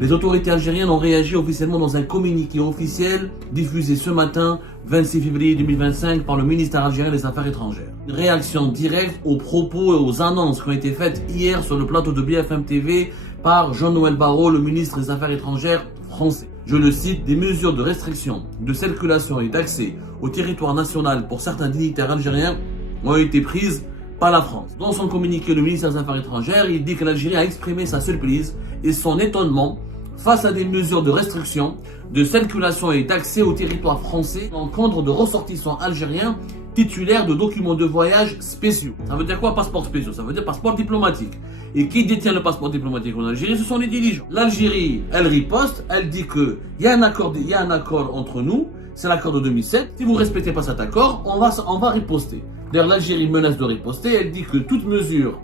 Les autorités algériennes ont réagi officiellement dans un communiqué officiel diffusé ce matin, 26 février 2025, par le ministère algérien des Affaires étrangères. Une réaction directe aux propos et aux annonces qui ont été faites hier sur le plateau de BFM TV par Jean-Noël Barrot, le ministre des Affaires étrangères français. Je le cite, des mesures de restriction, de circulation et d'accès au territoire national pour certains dignitaires algériens ont été prises par la France. Dans son communiqué, le ministère des Affaires étrangères, il dit que l'Algérie a exprimé sa surprise et son étonnement face à des mesures de restriction, de circulation et d'accès au territoire français à l'encontre de ressortissants algériens titulaires de documents de voyage spéciaux. Ça veut dire quoi, passeport spéciaux? Ça veut dire passeport diplomatique. Et qui détient le passeport diplomatique en Algérie? Ce sont les dirigeants. L'Algérie, elle riposte, elle dit que il y a un accord entre nous, c'est l'accord de 2007. Si vous ne respectez pas cet accord, on va riposter. D'ailleurs, l'Algérie menace de riposter, elle dit que toute mesure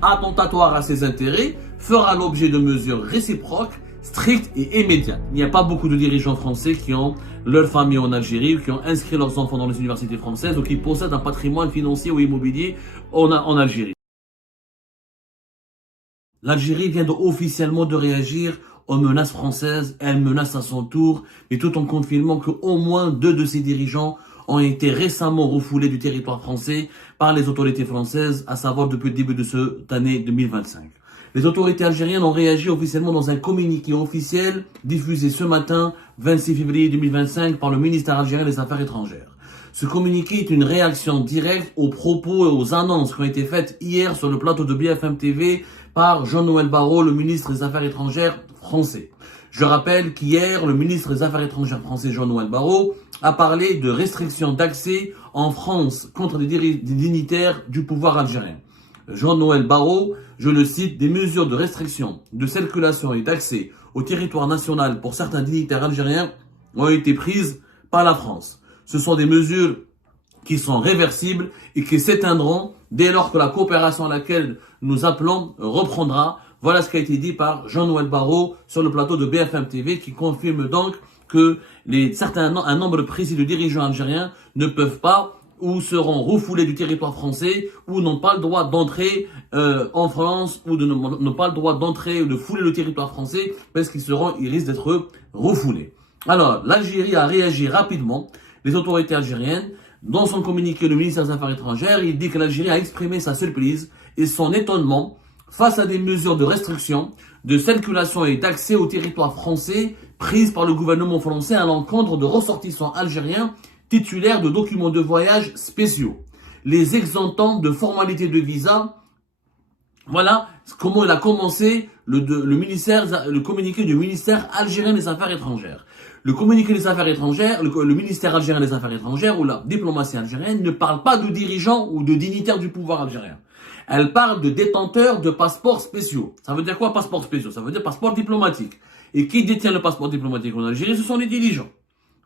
attentatoire à ses intérêts fera l'objet de mesures réciproques, strictes et immédiates. Il n'y a pas beaucoup de dirigeants français qui ont leur famille en Algérie, ou qui ont inscrit leurs enfants dans les universités françaises, ou qui possèdent un patrimoine financier ou immobilier en Algérie. L'Algérie vient officiellement de réagir aux menaces françaises. Elle menace à son tour, et tout en confirmant qu'au moins 2 de ses dirigeants ont été récemment refoulés du territoire français par les autorités françaises, à savoir depuis le début de cette année 2025. Les autorités algériennes ont réagi officiellement dans un communiqué officiel diffusé ce matin, 26 février 2025, par le ministère algérien des Affaires étrangères. Ce communiqué est une réaction directe aux propos et aux annonces qui ont été faites hier sur le plateau de BFM TV par Jean-Noël Barrot, le ministre des Affaires étrangères français. Je rappelle qu'hier, le ministre des Affaires étrangères français Jean-Noël Barrot a parlé de restrictions d'accès en France contre des dignitaires du pouvoir algérien. Jean-Noël Barrot, je le cite, des mesures de restriction, de circulation et d'accès au territoire national pour certains dignitaires algériens ont été prises par la France. Ce sont des mesures qui sont réversibles et qui s'éteindront dès lors que la coopération à laquelle nous appelons reprendra. Voilà ce qui a été dit par Jean-Noël Barrot sur le plateau de BFM TV, qui confirme donc que un nombre précis de dirigeants algériens ne peuvent pas ou seront refoulés du territoire français, ou n'ont pas le droit d'entrer en France, ou n'ont pas le droit d'entrer ou de fouler le territoire français, parce ils risquent d'être refoulés. Alors, l'Algérie a réagi rapidement. Les autorités algériennes, dans son communiqué, le ministère des Affaires étrangères, il dit que l'Algérie a exprimé sa surprise et son étonnement face à des mesures de restriction, de circulation et d'accès au territoire français prises par le gouvernement français à l'encontre de ressortissants algériens titulaires de documents de voyage spéciaux, les exemptant de formalités de visa. Voilà comment il a commencé le communiqué du ministère algérien des Affaires étrangères. Le communiqué des Affaires étrangères, le ministère algérien des Affaires étrangères ou la diplomatie algérienne ne parle pas de dirigeants ou de dignitaires du pouvoir algérien. Elle parle de détenteurs de passeports spéciaux. Ça veut dire quoi, passeports spéciaux? Ça veut dire passeport diplomatique. Et qui détient le passeport diplomatique en Algérie? Ce sont les dirigeants.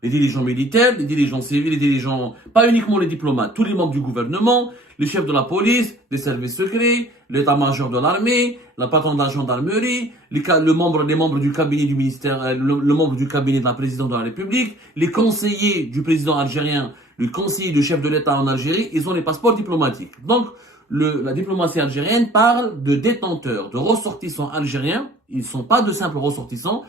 Les dirigeants militaires, les dirigeants civils, les dirigeants, pas uniquement les diplomates, tous les membres du gouvernement, les chefs de la police, les services secrets, l'état-major de l'armée, la patronne de la gendarmerie, les membres du cabinet du ministère, le membre du cabinet de la présidente de la République, les conseillers du président algérien, le conseiller du chef de l'État en Algérie, ils ont les passeports diplomatiques. Donc, la diplomatie algérienne parle de détenteurs, de ressortissants algériens. Ils ne sont pas de simples ressortissants.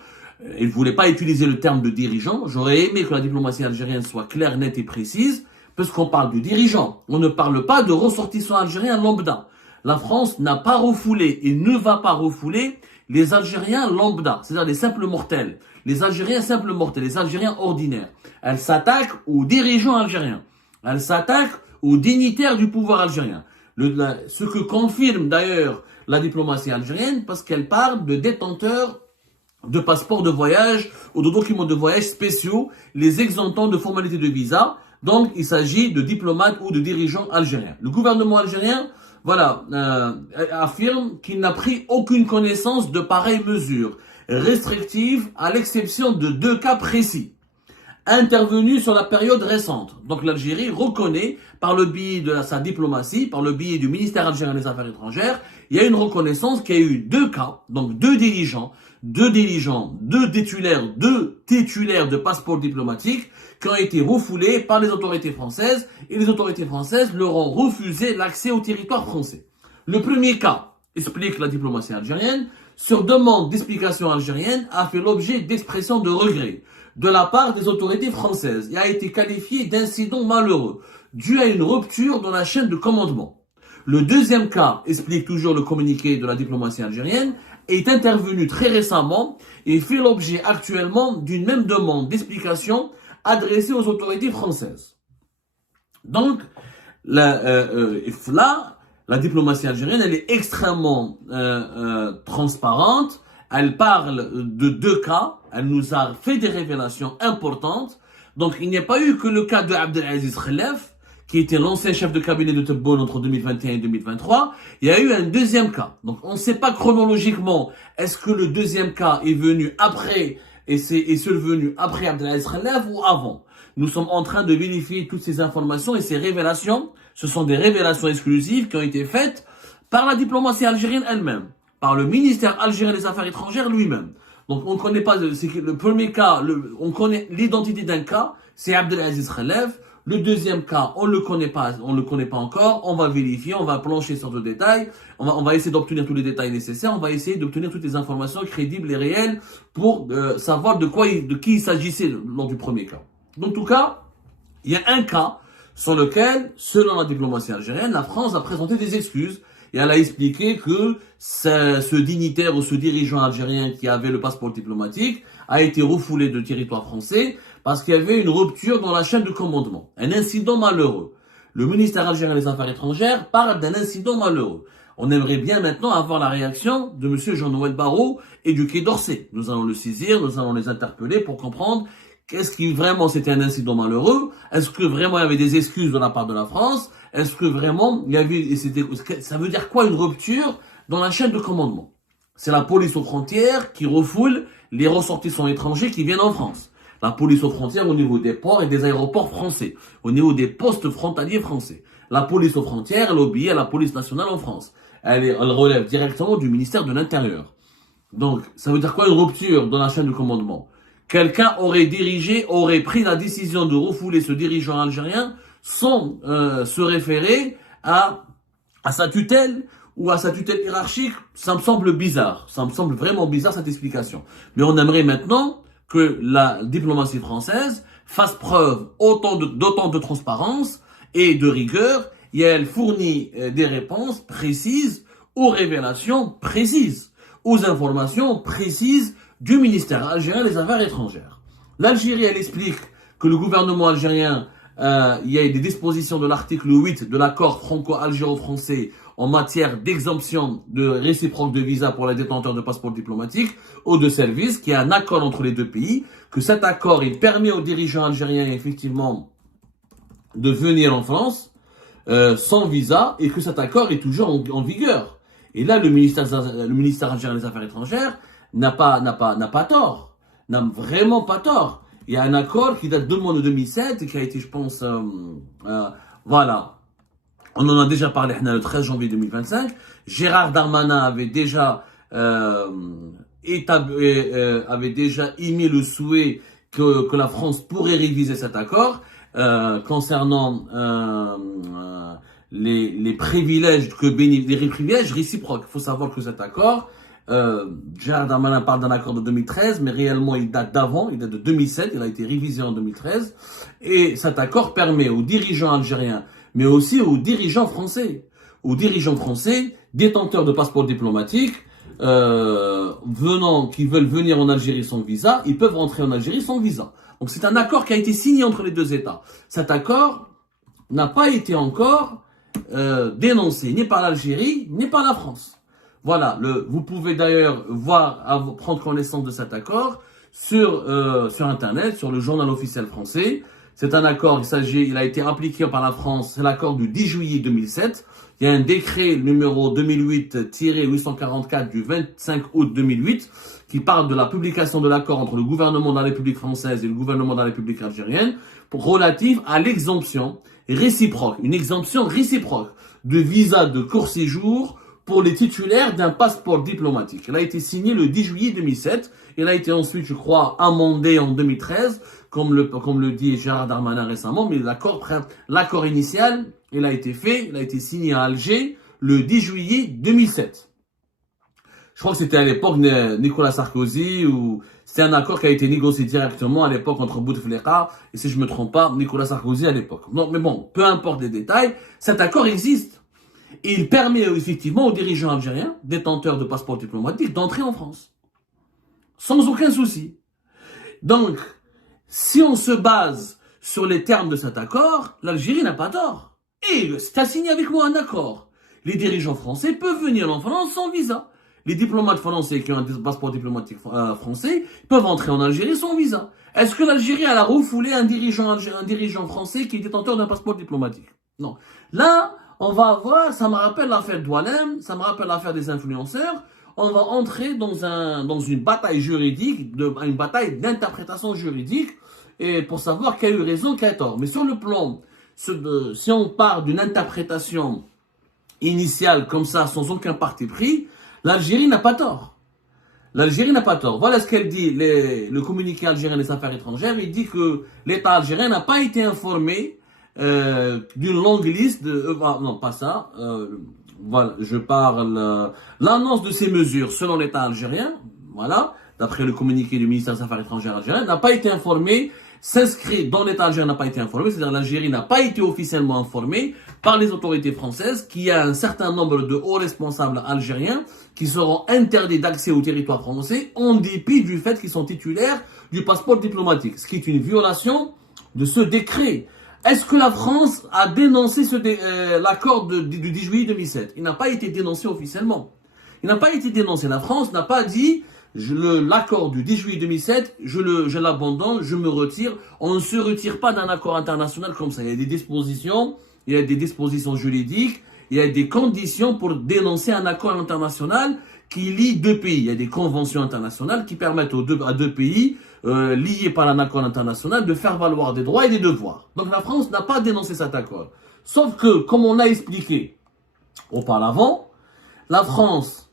Il ne voulait pas utiliser le terme de dirigeant. J'aurais aimé que la diplomatie algérienne soit claire, nette et précise, parce qu'on parle de dirigeants. On ne parle pas de ressortissants algériens lambda. La France n'a pas refoulé et ne va pas refouler les Algériens lambda, c'est-à-dire les simples mortels. Les Algériens simples mortels, les Algériens ordinaires. Elle s'attaque aux dirigeants algériens. Elle s'attaque aux dignitaires du pouvoir algérien. Ce que confirme d'ailleurs la diplomatie algérienne, parce qu'elle parle de détenteurs de passeports de voyage ou de documents de voyage spéciaux, les exemptant de formalités de visa. Donc, il s'agit de diplomates ou de dirigeants algériens. Le gouvernement algérien, affirme qu'il n'a pris aucune connaissance de pareilles mesures restrictives, à l'exception de 2 cas précis intervenus sur la période récente. Donc l'Algérie reconnaît, par le biais de sa diplomatie, par le biais du ministère algérien des Affaires étrangères, il y a une reconnaissance qu'il y a eu 2 cas, donc 2 titulaires de passeports diplomatiques qui ont été refoulés par les autorités françaises, et les autorités françaises leur ont refusé l'accès au territoire français. Le premier cas, explique la diplomatie algérienne, sur demande d'explication algérienne, a fait l'objet d'expressions de regret de la part des autorités françaises et a été qualifié d'incident malheureux, dû à une rupture dans la chaîne de commandement. Le deuxième cas, explique toujours le communiqué de la diplomatie algérienne, est intervenu très récemment et fait l'objet actuellement d'une même demande d'explication adressée aux autorités françaises. Donc, là, la diplomatie algérienne, elle est extrêmement transparente. Elle parle de deux cas. Elle nous a fait des révélations importantes. Donc, il n'y a pas eu que le cas de Abdelaziz Khelef, qui était l'ancien chef de cabinet de Tebboune entre 2021 et 2023. Il y a eu un deuxième cas. Donc, on ne sait pas chronologiquement, est-ce que le deuxième cas est venu après, et c'est survenu après Abdelaziz Khelef ou avant. Nous sommes en train de vérifier toutes ces informations et ces révélations. Ce sont des révélations exclusives qui ont été faites par la diplomatie algérienne elle-même, par le ministère algérien des Affaires étrangères lui-même. Donc on ne connaît pas, c'est le premier cas, on connaît l'identité d'un cas, c'est Abdelaziz Khelef. Le deuxième cas, on le connaît pas encore. On va vérifier, on va plancher sur le détail. On va essayer d'obtenir tous les détails nécessaires. On va essayer d'obtenir toutes les informations crédibles et réelles pour savoir de qui il s'agissait lors du premier cas. Donc, en tout cas, il y a un cas sur lequel, selon la diplomatie algérienne, la France a présenté des excuses et elle a expliqué que ce dignitaire ou ce dirigeant algérien qui avait le passeport diplomatique a été refoulé de territoire français parce qu'il y avait une rupture dans la chaîne de commandement. Un incident malheureux. Le ministère algérien des Affaires étrangères parle d'un incident malheureux. On aimerait bien maintenant avoir la réaction de M. Jean-Noël Barrot et du Quai d'Orsay. Nous allons le saisir, nous allons les interpeller pour comprendre est-ce que vraiment c'était un incident malheureux? Est-ce que vraiment il y avait des excuses de la part de la France? Est-ce que vraiment il y avait, ça veut dire quoi une rupture dans la chaîne de commandement? C'est la police aux frontières qui refoule les ressortissants étrangers qui viennent en France. La police aux frontières au niveau des ports et des aéroports français, au niveau des postes frontaliers français. La police aux frontières, elle obéit à la police nationale en France. Elle relève directement du ministère de l'Intérieur. Donc, ça veut dire quoi une rupture dans la chaîne de commandement? Quelqu'un aurait pris la décision de refouler ce dirigeant algérien sans se référer à sa tutelle ou à sa tutelle hiérarchique. Ça me semble bizarre. Ça me semble vraiment bizarre cette explication. Mais on aimerait maintenant que la diplomatie française fasse preuve d'autant de transparence et de rigueur et elle fournit des réponses précises aux révélations précises, aux informations précises du ministère algérien des Affaires étrangères. L'Algérie, elle explique que le gouvernement algérien, il y a des dispositions de l'article 8 de l'accord franco-algéro-français en matière d'exemption de réciproque de visa pour les détenteurs de passeports diplomatiques ou de services, qui est un accord entre les deux pays, que cet accord, il permet aux dirigeants algériens, effectivement, de venir en France sans visa et que cet accord est toujours en vigueur. Et là, le ministère algérien des Affaires étrangères n'a pas tort. N'a vraiment pas tort. Il y a un accord qui date de 2007 et qui a été, je pense, voilà. On en a déjà parlé le 13 janvier 2025. Gérard Darmanin avait déjà émis le souhait que la France pourrait réviser cet accord concernant les privilèges les privilèges réciproques. Il faut savoir que cet accord, Gérard Darmanin parle d'un accord de 2013, mais réellement il date d'avant, il date de 2007, il a été révisé en 2013, et cet accord permet aux dirigeants algériens, mais aussi aux dirigeants français, détenteurs de passeports diplomatiques, qui veulent venir en Algérie sans visa, ils peuvent rentrer en Algérie sans visa. Donc c'est un accord qui a été signé entre les deux États. Cet accord n'a pas été encore dénoncé ni par l'Algérie, ni par la France. Voilà, vous pouvez d'ailleurs prendre connaissance de cet accord sur Internet, sur le journal officiel français. C'est un accord, il a été appliqué par la France, c'est l'accord du 10 juillet 2007. Il y a un décret numéro 2008-844 du 25 août 2008 qui parle de la publication de l'accord entre le gouvernement de la République française et le gouvernement de la République algérienne relative à l'exemption réciproque, une exemption réciproque de visa de court séjour pour les titulaires d'un passeport diplomatique. Elle a été signée le 10 juillet 2007. Elle a été ensuite, je crois, amendée en 2013, comme le dit Gérard Darmanin récemment, mais l'accord initial, il a été signé à Alger le 10 juillet 2007. crois que c'était à l'époque Nicolas Sarkozy, ou c'était un accord qui a été négocié directement à l'époque entre Bouteflika, et si je me trompe pas, Nicolas Sarkozy à l'époque. Non, mais bon, peu importe les détails, cet accord existe. Et il permet effectivement aux dirigeants algériens, détenteurs de passeports diplomatiques, d'entrer en France. Sans aucun souci. Donc, si on se base sur les termes de cet accord, l'Algérie n'a pas tort. Et tu as signé avec moi un accord. Les dirigeants français peuvent venir en France sans visa. Les diplomates français qui ont un passeport diplomatique français peuvent entrer en Algérie sans visa. Est-ce que l'Algérie a refoulé un dirigeant français qui est détenteur d'un passeport diplomatique? Non. Là, on va voir, ça me rappelle l'affaire Doualem, ça me rappelle l'affaire des influenceurs. On va entrer dans une bataille juridique, une bataille d'interprétation juridique, et pour savoir qui a eu raison, qui a tort. Mais sur le plan, si on part d'une interprétation initiale comme ça, sans aucun parti pris, l'Algérie n'a pas tort. L'Algérie n'a pas tort. Voilà ce qu'elle dit, le communiqué algérien des affaires étrangères. Il dit que l'État algérien n'a pas été informé d'une longue liste de... non, pas ça. Voilà, je parle... l'annonce de ces mesures, selon l'État algérien, voilà, d'après le communiqué du ministère des Affaires étrangères algérien, n'a pas été informé, s'inscrit dans l'État algérien n'a pas été informé, c'est-à-dire l'Algérie n'a pas été officiellement informée par les autorités françaises qu'il y a un certain nombre de hauts responsables algériens qui seront interdits d'accès au territoire français en dépit du fait qu'ils sont titulaires du passeport diplomatique, ce qui est une violation de ce décret. Est-ce que la France a dénoncé l'accord du 10 juillet 2007? Il n'a pas été dénoncé officiellement. Il n'a pas été dénoncé. La France n'a pas dit l'accord du 10 juillet 2007, je l'abandonne, je me retire. On ne se retire pas d'un accord international comme ça. Il y a des dispositions juridiques, il y a des conditions pour dénoncer un accord international qui lie deux pays. Il y a des conventions internationales qui permettent à deux pays liés par un accord international de faire valoir des droits et des devoirs. Donc la France n'a pas dénoncé cet accord. Sauf que, comme on a expliqué auparavant, la France,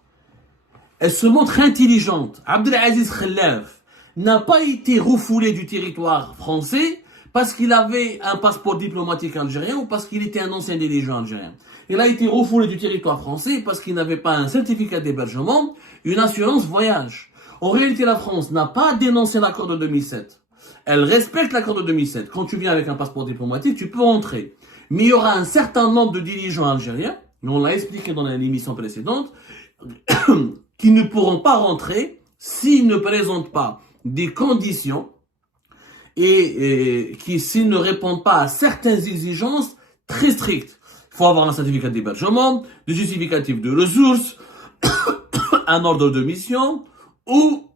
elle se montre intelligente. Abdelaziz Khelaf n'a pas été refoulé du territoire français parce qu'il avait un passeport diplomatique algérien ou parce qu'il était un ancien dirigeant algérien. Il a été refoulé du territoire français parce qu'il n'avait pas un certificat d'hébergement, une assurance voyage. En réalité, la France n'a pas dénoncé l'accord de 2007. Elle respecte l'accord de 2007. Quand tu viens avec un passeport diplomatique, tu peux entrer. Mais il y aura un certain nombre de dirigeants algériens, mais on l'a expliqué dans l'émission précédente, qui ne pourront pas rentrer s'ils ne présentent pas des conditions et qui, s'ils ne répondent pas à certaines exigences très strictes. Il faut avoir un certificat d'hébergement, des justificatifs de ressources, un ordre de mission ou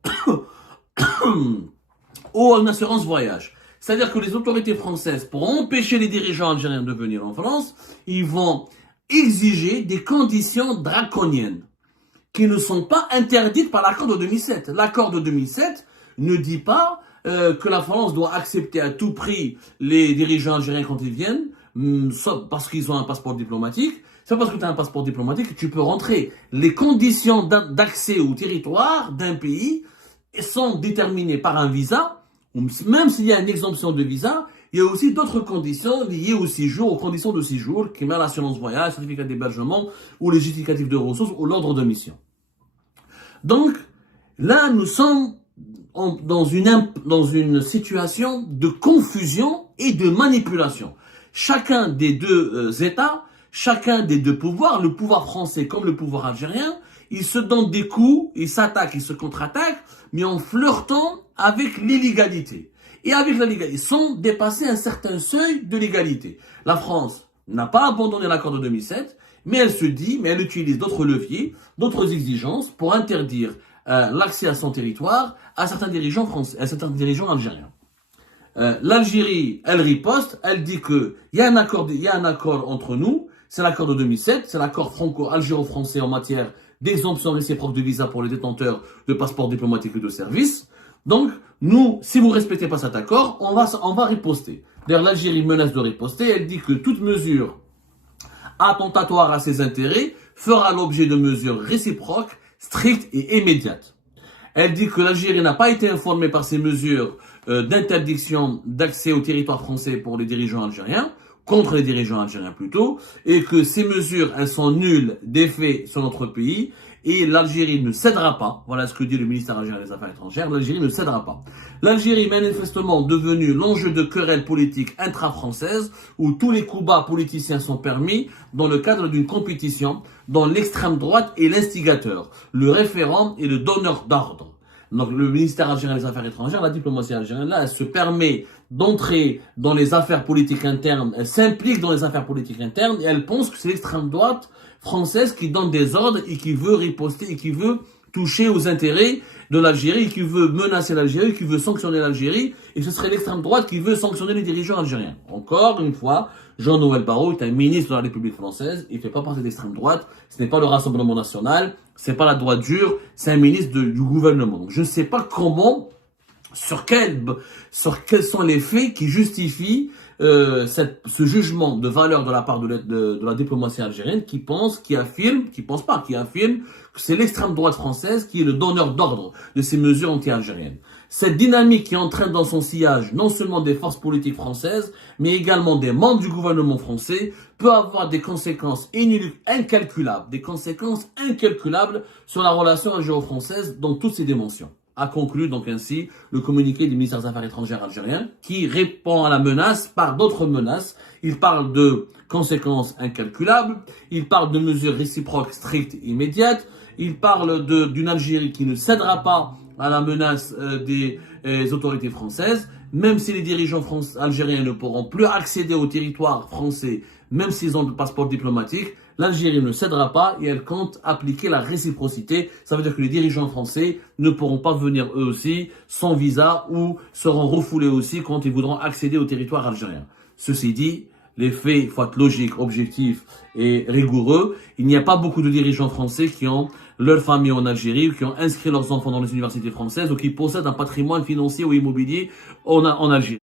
une assurance voyage. C'est-à-dire que les autorités françaises, pour empêcher les dirigeants algériens de venir en France, ils vont exiger des conditions draconiennes qui ne sont pas interdites par l'accord de 2007. L'accord de 2007 ne dit pas que la France doit accepter à tout prix les dirigeants algériens quand ils viennent, sauf parce qu'ils ont un passeport diplomatique. C'est parce que tu as un passeport diplomatique que tu peux rentrer. Les conditions d'accès au territoire d'un pays sont déterminées par un visa. Même s'il y a une exemption de visa, il y a aussi d'autres conditions liées au séjour, aux conditions de séjour, qui met l'assurance voyage, certificat d'hébergement, ou les justificatifs de ressources, ou l'ordre de mission. Donc, là, nous sommes dans une situation de confusion et de manipulation. Chacun des deux États, chacun des deux pouvoirs, le pouvoir français comme le pouvoir algérien, ils se donnent des coups, ils s'attaquent, ils se contre-attaquent, mais en flirtant avec l'illégalité. Et avec la légalité, sans dépasser un certain seuil de légalité. La France n'a pas abandonné l'accord de 2007, mais elle utilise d'autres leviers, d'autres exigences pour interdire l'accès à son territoire à certains dirigeants français, à certains dirigeants algériens. L'Algérie, elle riposte, elle dit que il y a un accord entre nous, c'est l'accord de 2007, c'est l'accord franco-algéro-français en matière d'exemption réciproque de visa pour les détenteurs de passeports diplomatiques et de services. Donc, nous, si vous ne respectez pas cet accord, on va riposter. D'ailleurs, l'Algérie menace de riposter, elle dit que toute mesure attentatoire à ses intérêts fera l'objet de mesures réciproques, strictes et immédiates. Elle dit que l'Algérie n'a pas été informée par ces mesures d'interdiction d'accès au territoire français pour les dirigeants algériens, contre les dirigeants algériens plutôt, et que ces mesures, elles sont nulles d'effet sur notre pays, et l'Algérie ne cédera pas. Voilà ce que dit le ministère algérien des Affaires étrangères. L'Algérie ne cédera pas. L'Algérie est manifestement devenue l'enjeu de querelles politiques intra-françaises où tous les coups bas politiciens sont permis dans le cadre d'une compétition dont l'extrême droite est l'instigateur, le référent et le donneur d'ordre. Donc le ministère algérien des Affaires étrangères, la diplomatie algérienne, là, elle se permet d'entrer dans les affaires politiques internes, elle s'implique dans les affaires politiques internes et elle pense que c'est l'extrême droite française qui donne des ordres et qui veut riposter et qui veut toucher aux intérêts de l'Algérie, qui veut menacer l'Algérie, qui veut sanctionner l'Algérie, et ce serait l'extrême droite qui veut sanctionner les dirigeants algériens. Encore une fois, Jean-Noël Barrot est un ministre de la République française, il ne fait pas partie de l'extrême droite, ce n'est pas le Rassemblement national, c'est pas la droite dure, c'est un ministre du gouvernement. Donc je ne sais pas comment, sur quels sont les faits qui justifient ce jugement de valeur de la part de la diplomatie algérienne qui affirme que c'est l'extrême droite française qui est le donneur d'ordre de ces mesures anti-algériennes. Cette dynamique qui entraîne dans son sillage non seulement des forces politiques françaises, mais également des membres du gouvernement français, peut avoir des conséquences incalculables sur la relation algéro-française dans toutes ses dimensions. A conclu donc ainsi le communiqué du ministère des Affaires étrangères algérien qui répond à la menace par d'autres menaces. Il parle de conséquences incalculables, il parle de mesures réciproques strictes et immédiates, il parle d'une Algérie qui ne cédera pas à la menace des autorités françaises, même si les dirigeants algériens ne pourront plus accéder au territoire français, même s'ils ont le passeport diplomatique. L'Algérie ne cédera pas et elle compte appliquer la réciprocité. Ça veut dire que les dirigeants français ne pourront pas venir eux aussi sans visa ou seront refoulés aussi quand ils voudront accéder au territoire algérien. Ceci dit, les faits, il faut être logique, objectif et rigoureux. Il n'y a pas beaucoup de dirigeants français qui ont leur famille en Algérie, ou qui ont inscrit leurs enfants dans les universités françaises ou qui possèdent un patrimoine financier ou immobilier en Algérie.